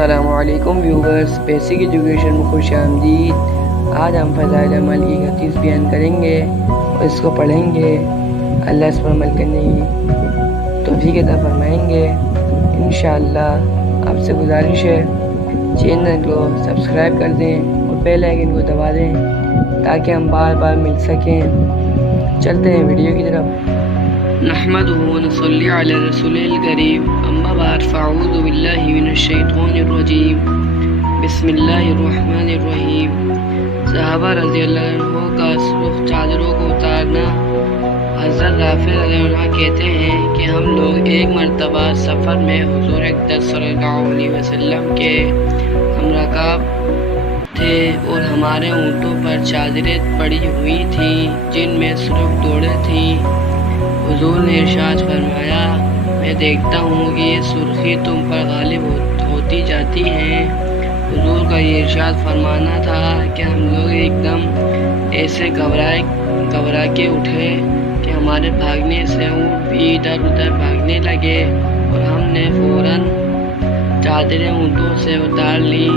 السلام علیکم viewers, basic education میں خوش آمدید۔ آج ہم فضائل عمل کی حدیث بیان کریں گے اور اس کو پڑھیں گے۔ اللہ اس پر عمل کرنے کی توفیق عطا فرمائیں گے انشاءاللہ۔ آپ سے گزارش ہے چینل کو سبسکرائب کر دیں اور بیل آئیکن کو دبا دیں تاکہ ہم بار بار مل سکیں۔ چلتے ہیں ویڈیو کی طرف۔ نحمدہ ونصلی علی رسول الکریم، اما بعد فاعوذ باللہ من الشیطان الرجیم، بسم اللہ الرحمن الرحیم۔ صحابہ رضی اللہ عنہ کا سرخ چادروں کو اتارنا۔ حضرت رافع رضی اللہ عنہ کہتے ہیں کہ ہم لوگ ایک مرتبہ سفر میں حضور اقدس صلی اللہ علیہ وسلم کے ہمراکاب تھے اور ہمارے اونٹوں پر چادریں پڑی ہوئی تھیں جن میں سرخ دوڑیں تھیں۔ حضور نے ارشاد فرمایا، میں دیکھتا ہوں کہ یہ سرخی تم پر غالب ہوتی جاتی ہے۔ حضور کا یہ ارشاد فرمانا تھا کہ ہم لوگ ایک دم ایسے گھبرا کے اٹھے کہ ہمارے بھاگنے سے اونٹ بھی ادھر ادھر بھاگنے لگے اور ہم نے فوراً چادریں اونٹوں سے اتار لی۔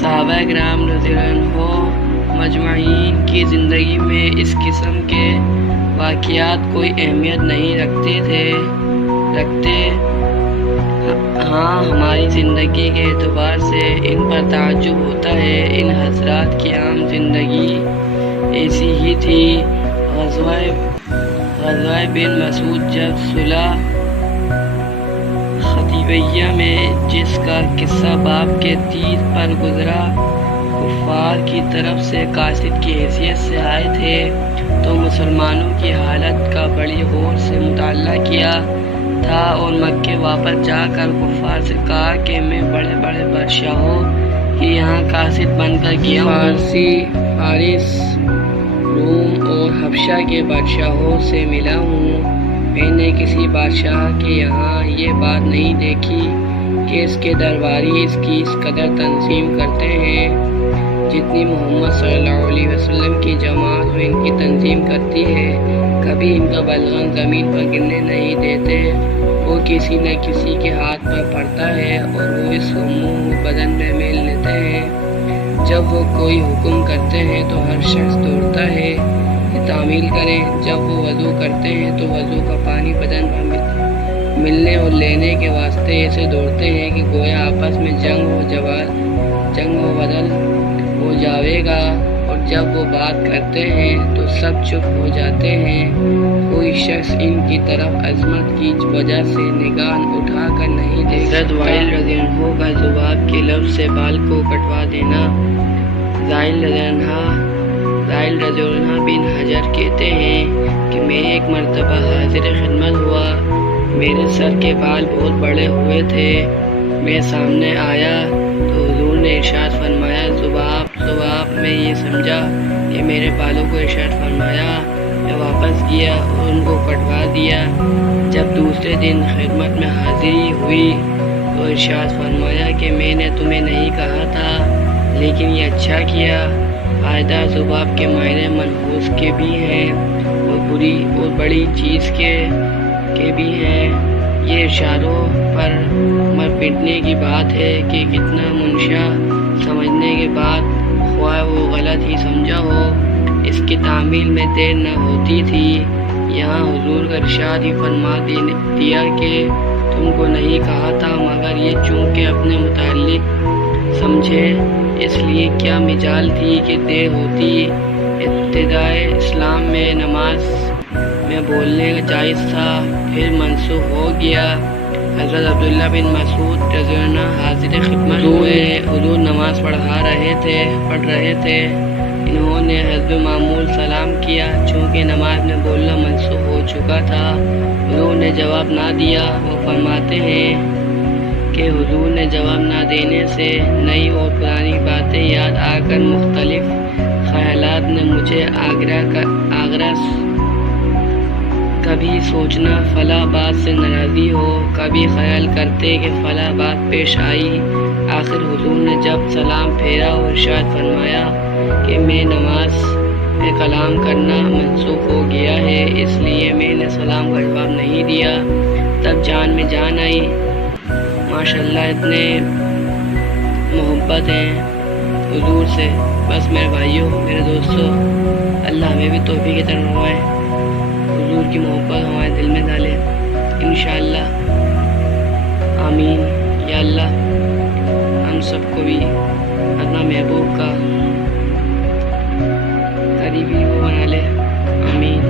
صحابہ کرام رضی اللہ عنہ مجمعین کی زندگی میں اس قسم کے واقعات کوئی اہمیت نہیں رکھتے۔ ہاں، ہماری زندگی کے اعتبار سے ان پر تعجب ہوتا ہے۔ ان حضرات کی عام زندگی ایسی ہی تھی۔ غزوہ بن مسعود جب صلح حدیبیہ میں جس کا قصہ باب کے 30 پر گزرا، کفار کی طرف سے قاصد کی حیثیت سے آئے تھے تو مسلمانوں کی حالت کا بڑی غور سے مطالعہ کیا تھا اور مکے واپس جا کر کفار سے کہا کہ میں بڑے بڑے بادشاہوں کی یہاں قاصد بن کر گیا ہوں۔ فارسی، فارس، روم اور حبشہ کے بادشاہوں سے ملا ہوں۔ میں نے کسی بادشاہ کے یہاں یہ بات نہیں دیکھی کہ اس کے درباری اس کی اس قدر تنظیم کرتے ہیں جتنی محمد صلی اللہ علیہ وسلم کی جماعت ان کی تنظیم کرتی ہے۔ کبھی ان کا بلغم زمین پر گرنے نہیں دیتے، وہ کسی نہ کسی کے ہاتھ پر پڑتا ہے اور وہ اس کو منہ بدن میں میل لیتے ہیں۔ جب وہ کوئی حکم کرتے ہیں تو ہر شخص دوڑتا ہے کہ تعمیل کریں۔ جب وہ وضو کرتے ہیں تو وضو کا پانی بدن پر ملنے اور لینے کے واسطے ایسے دوڑتے ہیں کہ گویا آپس میں جنگ و بدل ہو جاوے گا۔ اور جب وہ بات کرتے ہیں تو سب چپ ہو جاتے ہیں، کوئی شخص ان کی طرف عظمت کی وجہ سے نگاہ اٹھا کر نہیں دیکھتا۔ حضرت وائل رضی اللہ عنہ کا ذباب کے لفظ سے بال کو کٹوا دینا۔ زائل رضی اللہ بن حجر کہتے ہیں کہ میں ایک مرتبہ حاضر خدمت ہوا، میرے سر کے بال بہت بڑے ہوئے تھے۔ میں سامنے آیا تو حضور نے ارشاد فرمایا، ذباب۔ میں یہ سمجھا کہ میرے بالوں کو ارشاد فرمایا۔ میں واپس گیا اور ان کو کٹوا دیا۔ جب دوسرے دن خدمت میں حاضری ہوئی تو ارشاد فرمایا کہ میں نے تمہیں نہیں کہا تھا، لیکن یہ اچھا کیا۔ فائدہ ذباب کے معنی منحوس کے بھی ہیں اور بری اور بڑی چیز کے بھی ہیں۔ یہ اشاروں پر مر پیٹنے کی بات ہے کہ کتنا منشا سمجھنے کے بعد خواہ وہ غلط ہی سمجھا ہو، اس کی تعمیل میں دیر نہ ہوتی تھی۔ یہاں حضور کا ارشاد ہی فرما دیا کہ تم کو نہیں کہا تھا، مگر یہ چونکہ اپنے متعلق سمجھے اس لیے کیا مجال تھی کہ دیر ہوتی۔ ابتدائے اسلام میں نماز میں بولنے جائز تھا، پھر منسوخ ہو گیا۔ حضرت عبداللہ بن مسعود رضی اللہ عنہ حاضر خدمت ہوئے۔ حضور نماز پڑھ رہے تھے۔ انہوں نے حسب معمول سلام کیا، چونکہ نماز میں بولنا منسوخ ہو چکا تھا۔ حضور نے جواب نہ دیا۔ وہ فرماتے ہیں کہ حضور نے جواب نہ دینے سے نئی اور پرانی باتیں یاد آ کر مختلف خیالات نے مجھے آگرہ کبھی سوچنا فلاں بات سے ناراضی ہو، کبھی خیال کرتے کہ فلاں بات پیش آئی۔ آخر حضور نے جب سلام پھیرا اور ارشاد فرمایا کہ میں نماز میں کلام کرنا منسوخ ہو گیا ہے، اس لیے میں نے سلام کا جواب نہیں دیا۔ تب جان میں جان آئی۔ ماشاءاللہ اتنے محبت ہیں حضور سے. بس میرے بھائیوں، میرے دوستوں، اللہ ہمیں بھی توفیق عطا فرمائے، حضور کی محبت ہمارے دل میں ڈالے انشاءاللہ. آمین. یا اللہ ہم سب کو بھی اپنا محبوب کا قریبی وہ بنا لے. آمین.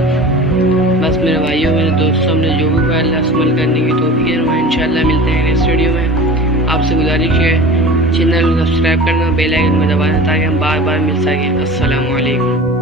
بس میرے بھائیوں، میرے دوستوں، ہم نے جو بھی کہا اللہ سے عمل کرنے کی توفیق فرمائے. انشاءاللہ ملتے ہیں نیکسٹ ویڈیو میں. آپ سے گزارش ہے چینل کو سبسکرائب کرنا، بیل آئکن میں دبانا تاکہ ہم بار بار مل سکیں. السلام علیکم.